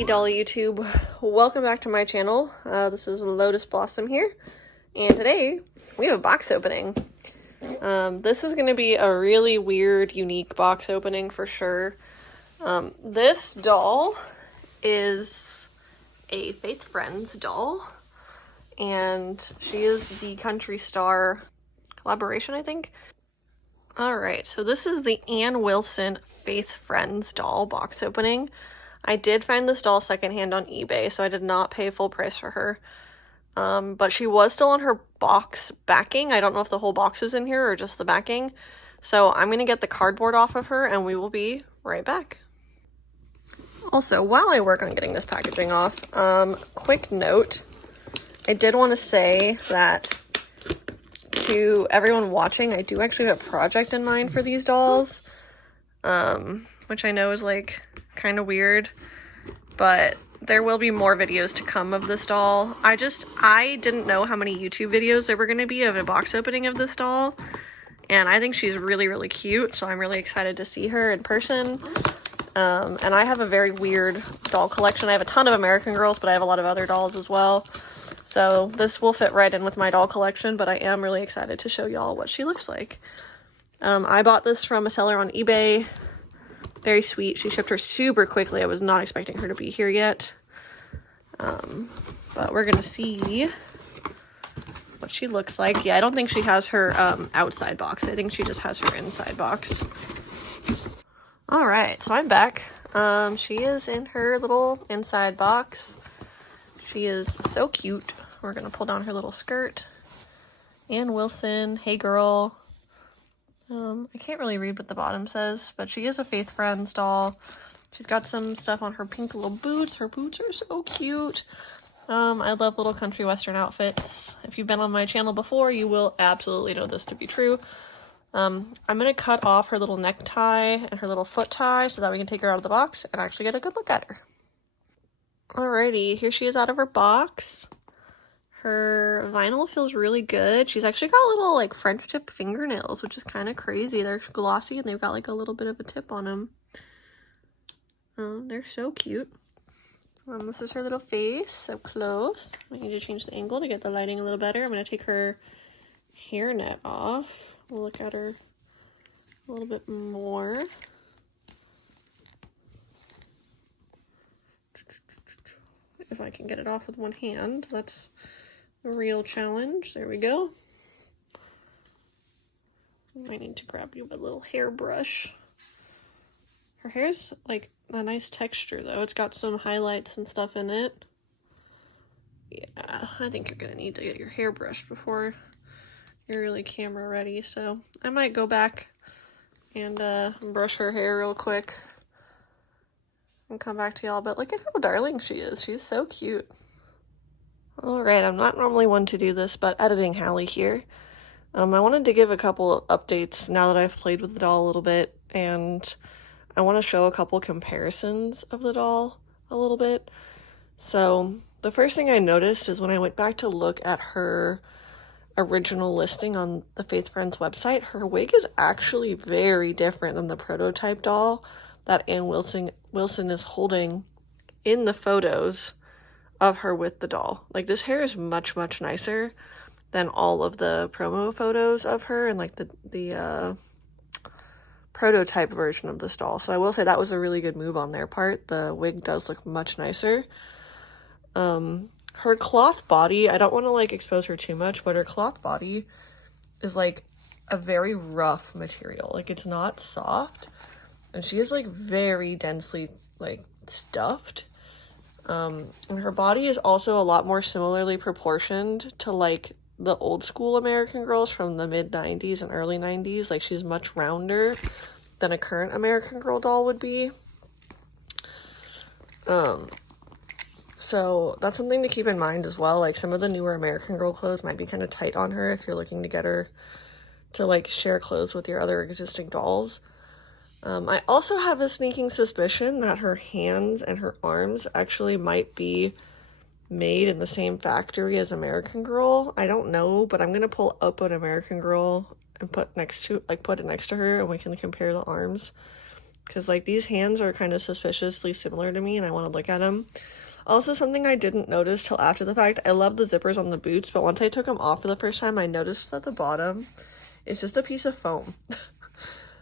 Alrighty, doll YouTube, welcome back to my channel. This is Lotus Blossom here, and today we have a box opening. This is going to be a really weird, unique box opening for sure. This doll is a Faith Friends doll, and she is the Country Star collaboration, I think. Alright, so this is the Ann Wilson Faith Friends doll box opening. I did find this doll secondhand on eBay, so I did not pay full price for her. But she was still on her box backing. I don't know if the whole box is in here or just the backing. So I'm going to get the cardboard off of her and we will be right back. Also, while I work on getting this packaging off, quick note. I did want to say that to everyone watching, I do actually have a project in mind for these dolls. Which I know is like kind of weird, but there will be more videos to come of this doll. I didn't know how many YouTube videos there were going to be of a box opening of this doll, and I think she's really, really cute, so I'm really excited to see her in person. And I have a very weird doll collection. I have a ton of American Girls, but I have a lot of other dolls as well, so this will fit right in with my doll collection, but I am really excited to show y'all what she looks like. I bought this from a seller on eBay. Very sweet. She shipped her super quickly. I was not expecting her to be here yet. But we're gonna see what she looks like. Yeah, I don't think she has her outside box. I think she just has her inside box. Alright, so I'm back. She is in her little inside box. She is so cute. We're gonna pull down her little skirt. Ann Wilson, hey girl. I can't really read what the bottom says, but she is a Faith Friends doll. She's got some stuff on her pink little boots. Her boots are so cute. I love little country western outfits. If you've been on my channel before, you will absolutely know this to be true. I'm going to cut off her little necktie and her little foot tie so that we can take her out of the box and actually get a good look at her. Alrighty, here she is out of her box. Her vinyl feels really good. She's actually got little, like, French tip fingernails, which is kind of crazy. They're glossy and they've got, like, a little bit of a tip on them. They're so cute. This is her little face up close. I need to change the angle to get the lighting a little better. I'm going to take her hairnet off. We'll look at her a little bit more. If I can get it off with one hand, that's a real challenge. There we go. I might need to grab you a little hairbrush. Her hair's like a nice texture though. It's got some highlights and stuff in it. Yeah, I think you're gonna need to get your hair brushed before you're really camera ready. So I might go back and brush her hair real quick and come back to y'all. But look at how darling she is. She's so cute. Alright, I'm not normally one to do this, but editing Hallie here. I wanted to give a couple of updates now that I've played with the doll a little bit, and I want to show a couple comparisons of the doll a little bit. So, the first thing I noticed is when I went back to look at her original listing on the Faith Friends website, her wig is actually very different than the prototype doll that Ann Wilson is holding in the photos of her with the doll. Like, this hair is much, much nicer than all of the promo photos of her and like the prototype version of this doll. So I will say that was a really good move on their part. The wig does look much nicer. Her cloth body, I don't want to like expose her too much, but her cloth body is like a very rough material. Like, it's not soft, and she is like very densely like stuffed. And her body is also a lot more similarly proportioned to like the old school American Girls from the mid 90s and early 90s. Like, she's much rounder than a current American Girl doll would be. So that's something to keep in mind as well. Like, some of the newer American Girl clothes might be kind of tight on her if you're looking to get her to like share clothes with your other existing dolls. I also have a sneaking suspicion that her hands and her arms actually might be made in the same factory as American Girl. I don't know, but I'm gonna pull up an American Girl and put it next to her, and we can compare the arms. because like these hands are kind of suspiciously similar to me and I want to look at them. Also, something I didn't notice till after the fact, I love the zippers on the boots, but once I took them off for the first time, I noticed that the bottom is just a piece of foam.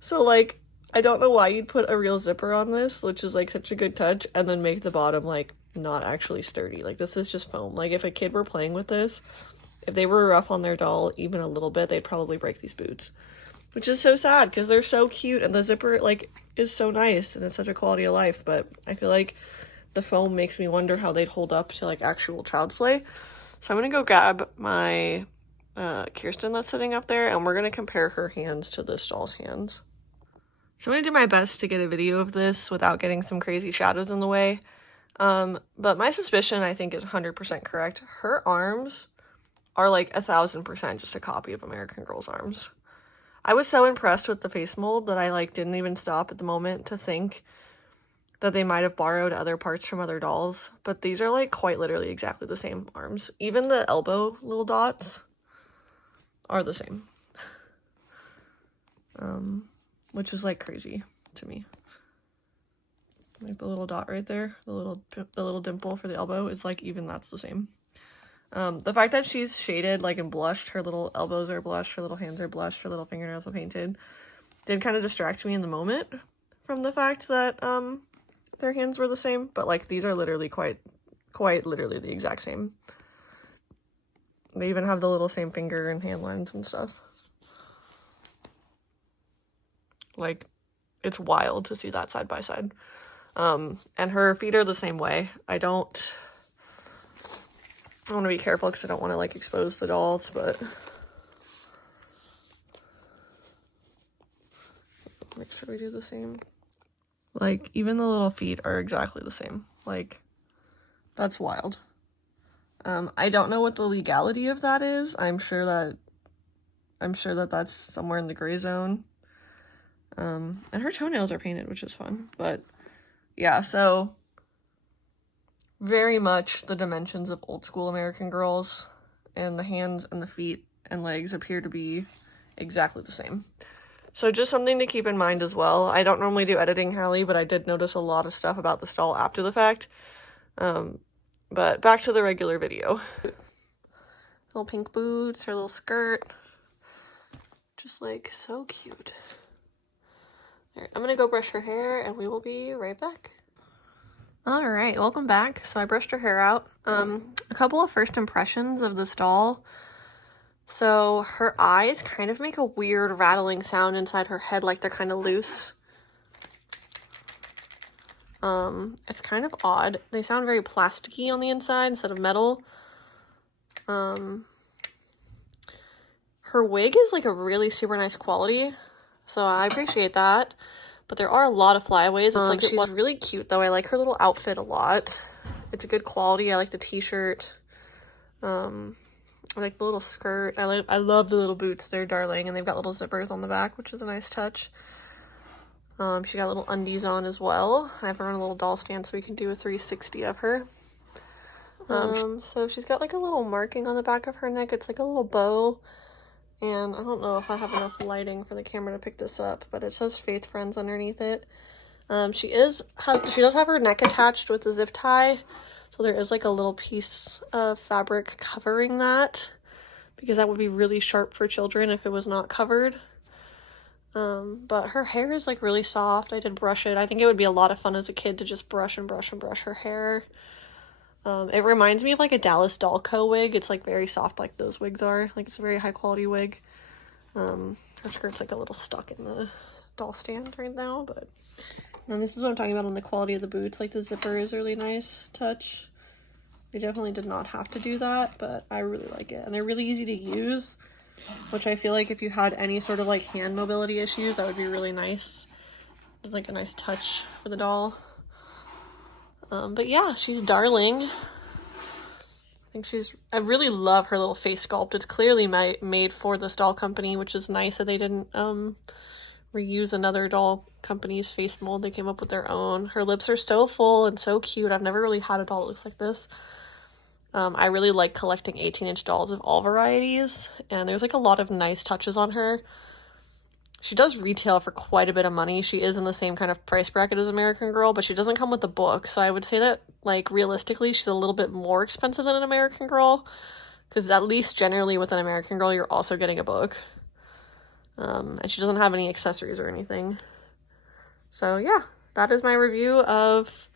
So like, I don't know why you'd put a real zipper on this, which is like such a good touch, and then make the bottom like not actually sturdy. Like, this is just foam. Like, if a kid were playing with this, if they were rough on their doll even a little bit, they'd probably break these boots, which is so sad because they're so cute and the zipper like is so nice and it's such a quality of life. But I feel like the foam makes me wonder how they'd hold up to like actual child's play. So I'm gonna go grab my Kirsten that's sitting up there, and we're gonna compare her hands to this doll's hands. So I'm gonna do my best to get a video of this without getting some crazy shadows in the way. But my suspicion, I think, is 100% correct. Her arms are like 1000% just a copy of American Girl's arms. I was so impressed with the face mold that I like didn't even stop at the moment to think that they might have borrowed other parts from other dolls, but these are like quite literally exactly the same arms. Even the elbow little dots are the same. Which is like crazy to me. Like the little dot right there, the little dimple for the elbow is like, even that's the same. The fact that she's shaded like and blushed, her little elbows are blushed, her little hands are blushed, her little fingernails are painted, did kind of distract me in the moment from the fact that their hands were the same, but like these are literally quite literally the exact same. They even have the little same finger and hand lines and stuff. Like, it's wild to see that side by side. And her feet are the same way. I want to be careful because I don't want to like expose the dolls, but make sure we do the same. Like, even the little feet are exactly the same. Like, that's wild. I don't know what the legality of that is. I'm sure that that's somewhere in the gray zone. And her toenails are painted, which is fun. But yeah, so very much the dimensions of old school American Girls, and the hands and the feet and legs appear to be exactly the same. So just something to keep in mind as well. I don't normally do editing, Hallie, but I did notice a lot of stuff about this doll after the fact. But back to the regular video. Little pink boots, her little skirt. Just like so cute. All right, I'm gonna go brush her hair and we will be right back. All right, welcome back. So I brushed her hair out. A couple of first impressions of this doll. So her eyes kind of make a weird rattling sound inside her head, like they're kind of loose. It's kind of odd. They sound very plasticky on the inside instead of metal. Her wig is like a really super nice quality, so I appreciate that. But there are a lot of flyaways. It's like she's really cute though. I like her little outfit a lot. It's a good quality. I like the t-shirt. I like the little skirt. I love the little boots. They're darling, and they've got little zippers on the back, which is a nice touch. She got little undies on as well. I have her on a little doll stand so we can do a 360 of her. So she's got like a little marking on the back of her neck. It's like a little bow. And I don't know if I have enough lighting for the camera to pick this up, but it says Faith Friends underneath it. She does have her neck attached with a zip tie. So there is like a little piece of fabric covering that, because that would be really sharp for children if it was not covered. But her hair is like really soft. I did brush it. I think it would be a lot of fun as a kid to just brush and brush and brush her hair. It reminds me of like a Dallas Doll Co. wig. It's like very soft like those wigs are. Like, it's a very high quality wig. Her skirt's like a little stuck in the doll stand right now, but and this is what I'm talking about on the quality of the boots. Like, the zipper is a really nice touch. They definitely did not have to do that, but I really like it. And they're really easy to use, which I feel like if you had any sort of like hand mobility issues, that would be really nice. It's like a nice touch for the doll. But yeah, she's darling. I really love her little face sculpt. It's clearly made for this doll company, which is nice that they didn't reuse another doll company's face mold. They came up with their own. Her lips are so full and so cute. I've never really had a doll that looks like this. I really like collecting 18-inch dolls of all varieties, and there's like a lot of nice touches on her. She does retail for quite a bit of money. She is in the same kind of price bracket as American Girl, but she doesn't come with the book. So I would say that, like, realistically, she's a little bit more expensive than an American Girl. Because at least generally with an American Girl, you're also getting a book. And she doesn't have any accessories or anything. So yeah, that is my review of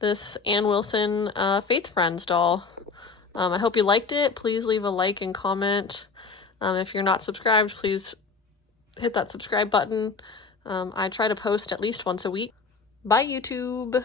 this Ann Wilson Faith Friends doll. I hope you liked it. Please leave a like and comment. If you're not subscribed, please hit that subscribe button. I try to post at least once a week. Bye, YouTube!